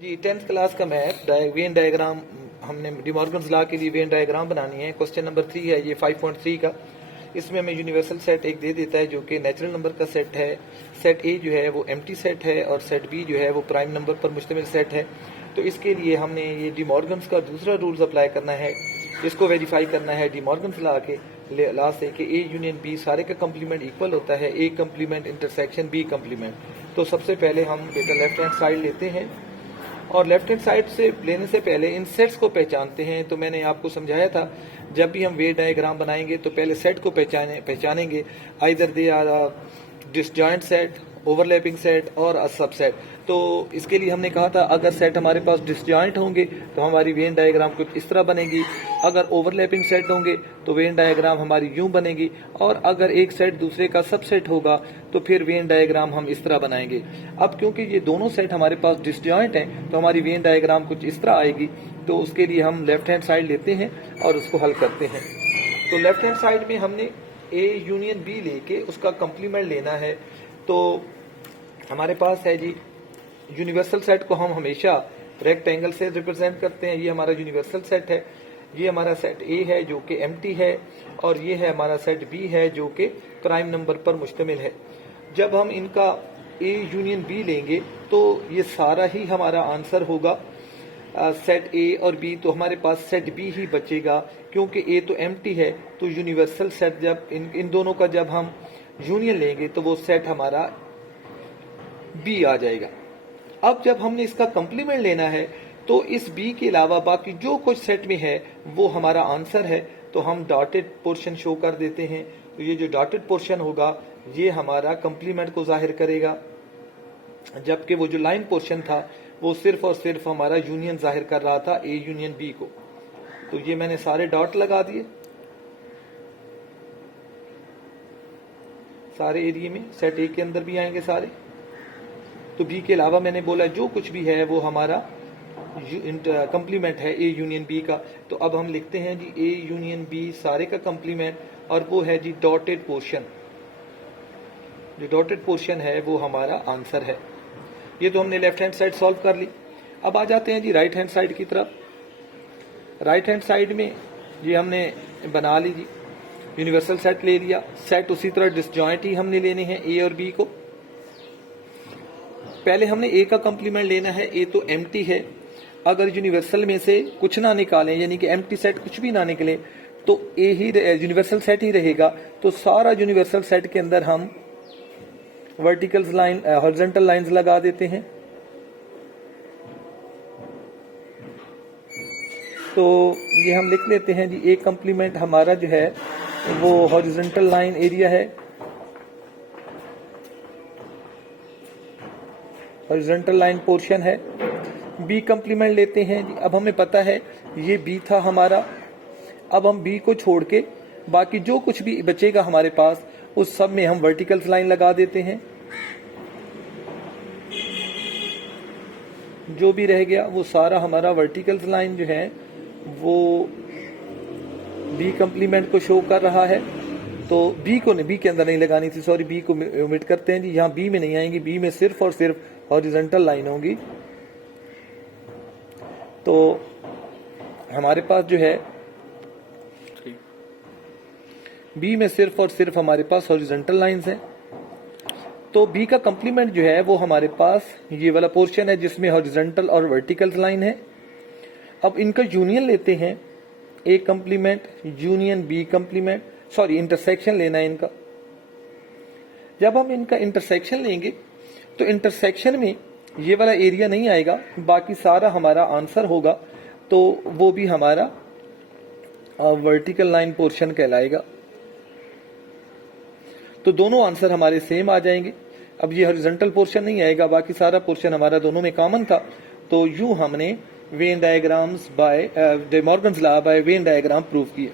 जी 10th class का math Venn diagram हमने D Morgan's law के लिए वेन डायग्राम बनानी है। क्वेश्चन नंबर 3 है ये 5.3 का। इसमें हमें यूनिवर्सल सेट एक दे देता है जो कि नेचुरल नंबर का सेट है। सेट ए जो है वो एम्प्टी सेट है और सेट बी जो है वो प्राइम नंबर पर मुश्तमिल सेट है। तो इसके लिए हमने ये डी मॉर्गन्स का दूसरा रूल्स अप्लाई करना है। इसको वेरीफाई करना है डी मॉर्गन्स लॉ से कि ए यूनियन बी सारे का कंप्लीमेंट इक्वल होता है, ए कंप्लीमेंट इंटरसेक्शन बी कंप्लीमेंट। तो सबसे पहले हम बेटा लेफ्ट हैंड साइड लेते हैं और लेफ्ट हैंड साइड से लेने से पहले इन सेट्स को पहचानते हैं। तो मैंने आपको समझाया था जब भी हम वेन डायग्राम बनाएंगे तो पहले सेट को पहचानेंगे। Either they are disjoint set, overlapping set और अ सबसेट। तो इसके लिए हमने कहा था अगर सेट हमारे पास डिसजॉइंट होंगे तो हमारी वेन डायग्राम कुछ इस तरह बनेगी, अगर ओवरलैपिंग सेट होंगे तो वेन डायग्राम हमारी यूं बनेगी, और अगर एक सेट दूसरे का सबसेट होगा तो फिर वेन डायग्राम हम इस तरह बनाएंगे। अब क्योंकि ये दोनों सेट हमारे पास डिसजॉइंट हैं तो हमारी वेन डायग्राम कुछ इस तरह आएगी। तो उसके लिए हम लेफ्ट हैंड साइड लेते हैं और उसको हल करते हैं। तो लेफ्ट हैंड साइड में हमने ए यूनियन बी लेके उसका कंप्लीमेंट लेना है। तो हमारे पास है जी यूनिवर्सल सेट को हम हमेशा रेक्टेंगल से रिप्रेजेंट करते हैं। ये हमारा यूनिवर्सल सेट है। ये हमारा सेट ए है जो कि एम्प्टी है और ये है हमारा सेट बी है जो कि प्राइम नंबर पर मुश्तमिल है। जब हम इनका ए यूनियन बी लेंगे तो ये सारा ही हमारा आंसर होगा सेट ए और बी। तो हमारे पास सेट बी ही बचेगा क्योंकि ए तो एम्प्टी है। तो यूनिवर्सल सेट जब इन दोनों का जब हम यूनियन लेंगे तो वो सेट हमारा बी आ जाएगा। अब जब हमने इसका कंप्लीमेंट लेना है तो इस बी के अलावा बाकी जो कुछ सेट में है वो हमारा आंसर है। तो हम डॉटेड पोर्शन शो कर देते हैं। तो ये जो डॉटेड पोर्शन होगा ये हमारा कंप्लीमेंट को जाहिर करेगा, जबकि वो जो लाइन पोर्शन था वो सिर्फ और सिर्फ हमारा यूनियन जाहिर कर रहा था ए यूनियन बी को। तो ये मैंने सारे डॉट लगा दिए सारे एरिया में। सेट ए के अंदर भी आएंगे सारे। तो बी के अलावा मैंने बोला जो कुछ भी है वो हमारा कंप्लीमेंट है ए यूनियन बी का। तो अब हम लिखते हैं जी ए यूनियन बी सारे का कंप्लीमेंट, और वो है जी डॉटेड पोर्शन। जो डॉटेड पोर्शन है वो हमारा आंसर है। ये तो हमने लेफ्ट हैंड साइड सॉल्व कर ली। अब आ जाते हैं जी राइट हैंड साइड की तरफ। राइट हैंड साइड में ये हमने बना ली जी यूनिवर्सल सेट ले लिया। सेट उसी तरह डिसजॉइंट ही हमने लेने हैं ए और बी को। पहले हमने ए का कंप्लीमेंट लेना है। ए तो एम्प्टी है। अगर यूनिवर्सल में से कुछ ना निकालें यानी कि एम्प्टी सेट कुछ भी ना निकले तो ए ही यूनिवर्सल सेट ही रहेगा। तो सारा यूनिवर्सल सेट के अंदर हम वर्टिकल लाइन हॉरिजॉन्टल लाइंस लगा देते हैं। तो ये हम लिख लेते हैं जी ए कंप्लीमेंट हमारा जो है वो हॉरिजॉन्टल लाइन एरिया है, हॉरिजॉन्टल लाइन पोर्शन है। बी कंप्लीमेंट लेते हैं जी। अब हमें पता है ये बी था हमारा। अब हम बी को छोड़ के बाकी जो कुछ भी बचेगा हमारे पास उस सब में हम वर्टिकल लाइन लगा देते हैं। जो भी रह गया वो सारा हमारा वर्टिकल लाइन जो है वो बी कंप्लीमेंट को शो कर रहा है। तो बी के अंदर नहीं लगानी थी, सॉरी, बी को ओमिट करते हैं जी। यहाँ बी में नहीं आएंगी, बी में सिर्फ और सिर्फ हॉरिजॉन्टल लाइन होगी। तो हमारे पास जो है बी में सिर्फ और सिर्फ हमारे पास हॉरिजॉन्टल लाइंस हैं। तो बी का कंप्लीमेंट जो है वो हमारे पास ये वाला पोर्शन है जिसमें हॉरिजॉन्टल और वर्टिकल लाइन है। अब इनका यूनियन लेते हैं। A complement union B complement, sorry intersection लेना है इनका। जब हम इनका इंटरसेक्शन लेंगे तो इंटरसेक्शन में ये वाला एरिया नहीं आएगा, बाकी सारा हमारा आंसर होगा। तो वो भी हमारा वर्टिकल लाइन पोर्शन कहलाएगा। तो दोनों आंसर हमारे सेम आ जाएंगे। अब ये हॉरिजॉन्टल पोर्शन नहीं आएगा, बाकी सारा पोर्शन हमारा दोनों में कॉमन था। तो यूं हमने Venn diagrams by De Morgan's law by Venn diagram prove किए।